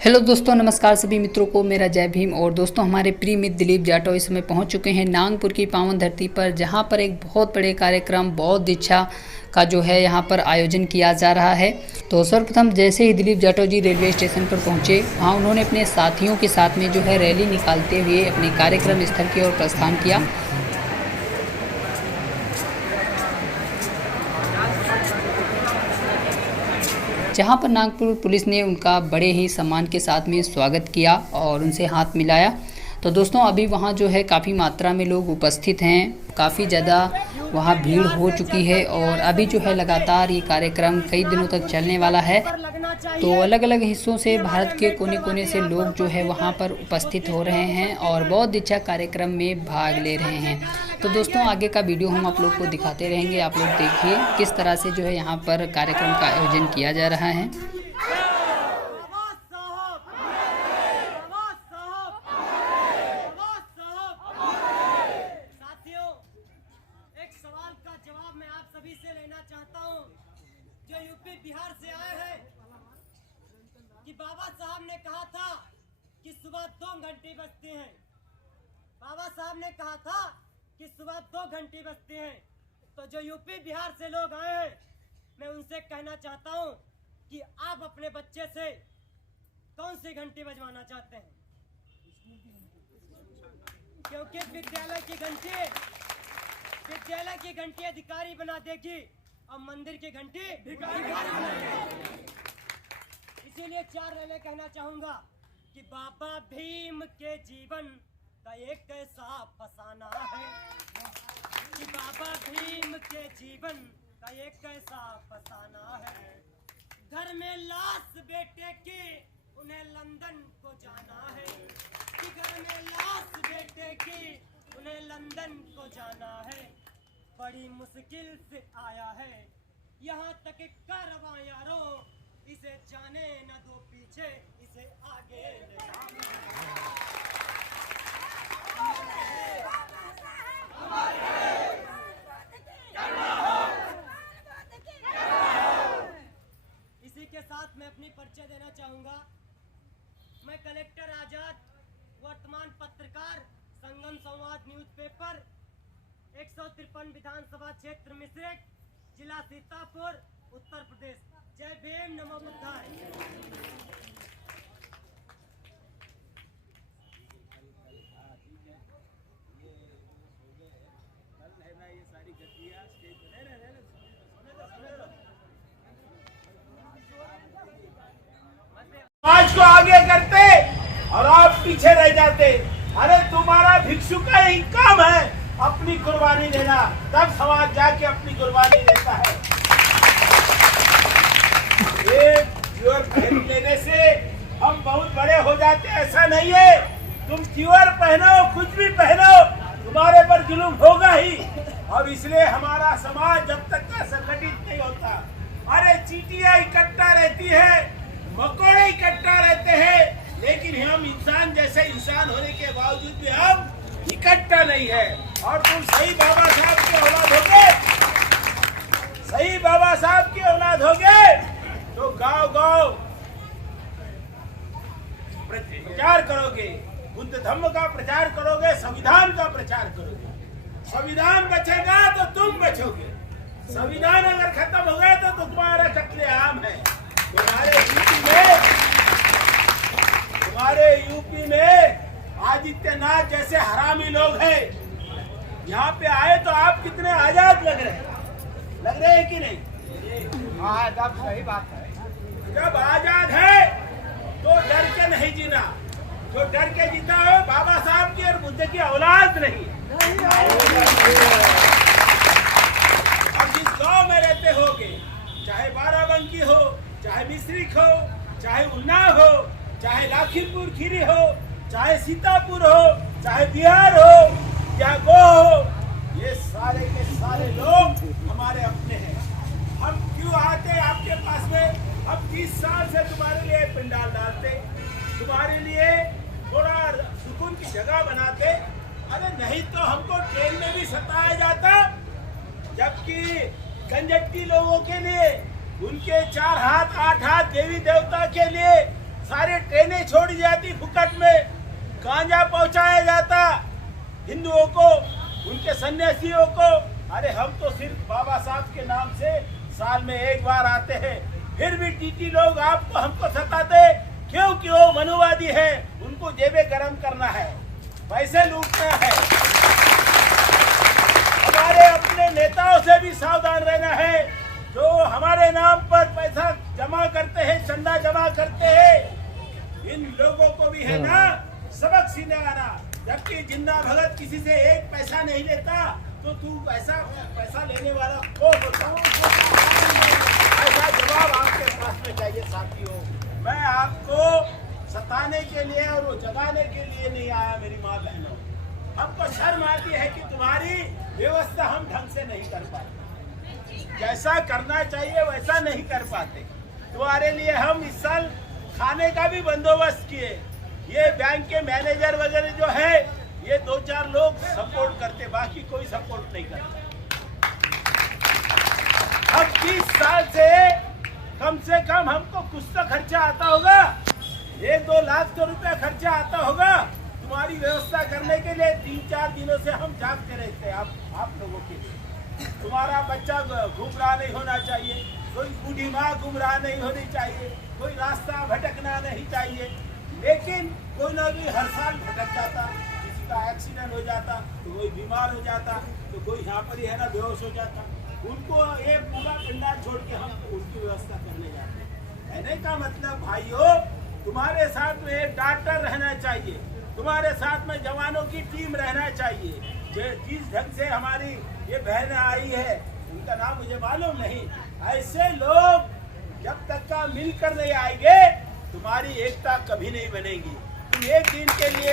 Hello दोस्तों, नमस्कार सभी मित्रों को मेरा जय भीम। और दोस्तों, हमारे प्रिय मित्र दिलीप जाटव इस समय पहुंच चुके हैं नागपुर की पावन धरती पर, जहां पर एक बहुत बड़े कार्यक्रम बौद्ध दीक्षा का जो है यहां पर आयोजन किया जा रहा है। तो सर्वप्रथम जैसे ही दिलीप जाटव जी रेलवे स्टेशन पर पहुंचे, वहां उन्होंने अपने साथियों के साथ में जो है रैली निकालते हुए अपने कार्यक्रम स्थल की ओर प्रस्थान किया। जहां पर नागपुर पुलिस ने उनका बड़े ही सम्मान के साथ में स्वागत किया और उनसे हाथ मिलाया। तो दोस्तों, अभी वहां जो है काफ़ी मात्रा में लोग उपस्थित हैं, काफ़ी ज़्यादा वहां भीड़ हो चुकी है और अभी जो है लगातार ये कार्यक्रम कई दिनों तक चलने वाला है। तो अलग अलग हिस्सों से भारत के कोने कोने से लोग जो है वहां पर उपस्थित हो रहे हैं और बौद्ध दीक्षा कार्यक्रम में भाग ले रहे हैं। तो दोस्तों, आगे का वीडियो हम आप लोग को दिखाते रहेंगे। आप लोग देखिए किस तरह से जो है यहाँ पर कार्यक्रम का आयोजन किया जा रहा है। जो यूपी बिहार से आए हैं कि बाबा साहब ने कहा था कि सुबह 2 घंटे बजते हैं। बाबा साहब ने कहा था कि सुबह 2 घंटे बजते हैं। तो जो यूपी बिहार से लोग आए हैं, मैं उनसे कहना चाहता हूं कि आप अपने बच्चे से कौन से घंटे बजवाना चाहते हैं, क्योंकि विद्यालय की घंटी अधिकारी बना देगी और मंदिर की घंटी भिखारी बनाएगी। इसीलिए 4 लाइनें कहना चाहूंगा कि बाबा भीम के जीवन का एक ऐसा फसाना है, कि बाबा भीम के जीवन का एक ऐसा फसाना है। घर में लाश बेटे की उन्हें लंदन को जाना है, कि घर में लाश बेटे की उन्हें लंदन को जाना है। बड़ी मुश्किल से आया है यहाँ तक कारवां यारो, इसे जाने न दो पीछे, इसे आगे ले इसी के साथ मैं अपनी परिचय देना चाहूंगा। मैं कलेक्टर आजाद, वर्तमान पत्रकार, संगम संवाद न्यूज़पेपर, 153 विधानसभा क्षेत्र मिश्रिक, जिला सीतापुर, उत्तर प्रदेश। जय भीम, नमो बुद्धाय। समाज को आगे करते और आप पीछे रह जाते। अरे तुम्हारा भिक्षु का ही काम है अपनी कुर्बानी देना, तब समाज जाके अपनी कुर्बानी देता है। एक क्यूअर पहन लेने से हम बहुत बड़े हो जाते, ऐसा नहीं है। तुम क्यूअर पहनो, कुछ भी पहनो, तुम्हारे पर जुल्म होगा ही। और इसलिए हमारा समाज जब तक का संगठित नहीं होता, अरे चींटियां इकट्ठा रहती है, मकोड़े इकट्ठा रहते हैं, लेकिन हम इंसान जैसे इंसान होने के बावजूद भी हम इकट्ठा नहीं है। और तुम सही बाबा साहब की औलाद होगे, सही बाबा साहब की औलाद होगे तो गांव गांव प्रचार करोगे, बुद्ध धम्म का प्रचार करोगे, संविधान का प्रचार करोगे। संविधान बचेगा तो तुम बचोगे। संविधान अगर खत्म हो गया तो तुम्हारा कत्लेआम है। तुम्हारे यूपी में आदित्यनाथ जैसे हरामी लोग हैं। यहाँ पे आए तो आप कितने आजाद लग रहे हैं कि नहीं? हाँ, सही बात है। जब आजाद है तो डर के नहीं जीना। जो डर के जीता हो बाबा साहब की और बुद्ध की औलाद नहीं। अब जिस गांव में रहते होगे, चाहे बाराबंकी हो, चाहे मिश्रिक हो, चाहे उन्नाव हो, चाहे लखीमपुर खीरी हो, चाहे सीतापुर हो, चाहे बिहार हो या गो हो, ये सारे के सारे लोग हमारे अपने हैं। हम क्यों आते आपके पास में? हम 30 साल से तुम्हारे लिए पंडाल डालते, तुम्हारे लिए थोड़ा सुकून की जगह बनाते। अरे नहीं तो हमको ट्रेन में भी सताया जाता, जबकि गंजट्टी लोगों के लिए उनके 4 हाथ 8 हाथ देवी देवता के लिए सारे ट्रेनें छोड़ी जाती फुकट में, गांजा पहुंचाया जाता हिंदुओं को, उनके सन्यासियों को। अरे हम तो सिर्फ बाबा साहब के नाम से साल में एक बार आते हैं, फिर भी टीटी लोग आपको हमको सताते क्योंकि वो मनुवादी है, उनको जेबें गरम करना है, पैसे लूटना है। हमारे अपने नेताओं से भी सावधान रहना है, जो हमारे नाम पर पैसा जमा करते हैं, चंदा जमा करते हैं, इन लोगों को भी है ना सबक सिखाना। जबकि जिंदा भगत किसी से एक पैसा नहीं लेता, तो तू ऐसा पैसा लेने वाला कौन होता? ऐसा जवाब आपके पास में चाहिए साथियों। मैं आपको सताने के लिए और वो जगाने के लिए नहीं आया मेरी माँ बहनों। हमको शर्म आती है कि तुम्हारी व्यवस्था हम ढंग से नहीं कर पाते, जैसा करना चाहिए वैसा नहीं कर पाते। तुम्हारे लिए हम इस साल खाने का भी बंदोबस्त किए। ये बैंक के मैनेजर वगैरह जो है, ये 2-4 लोग सपोर्ट करते, बाकी कोई सपोर्ट नहीं करता। अब 30 साल से कम हमको कुछ तो खर्चा आता होगा, 1-2 लाख तो रुपया खर्चा आता होगा तुम्हारी व्यवस्था करने के लिए। 3-4 दिनों से हम जागते रहते हैं आप लोगों के लिए। तुम्हारा बच्चा गुमराह नहीं होना चाहिए, कोई बूढ़ी माँ गुमराह नहीं होनी चाहिए, कोई रास्ता भटकना नहीं चाहिए। लेकिन कोई ना कोई हर साल भटक जाता, किसी का एक्सीडेंट हो जाता, तो कोई बीमार हो जाता, तो कोई यहाँ पर ही है ना बेहोश हो जाता। उनको ये पूरा पंडाल छोड़ के हम उनकी व्यवस्था करने जाते हैं। कहने का मतलब भाइयों, तुम्हारे साथ में एक डॉक्टर रहना चाहिए, तुम्हारे साथ में जवानों की टीम रहना चाहिए। जिस ढंग से हमारी ये बहनें आई है, उनका नाम मुझे मालूम नहीं, ऐसे लोग जब तक का मिलकर नहीं आएंगे तुम्हारी एकता कभी नहीं बनेगी। तुम एक दिन के लिए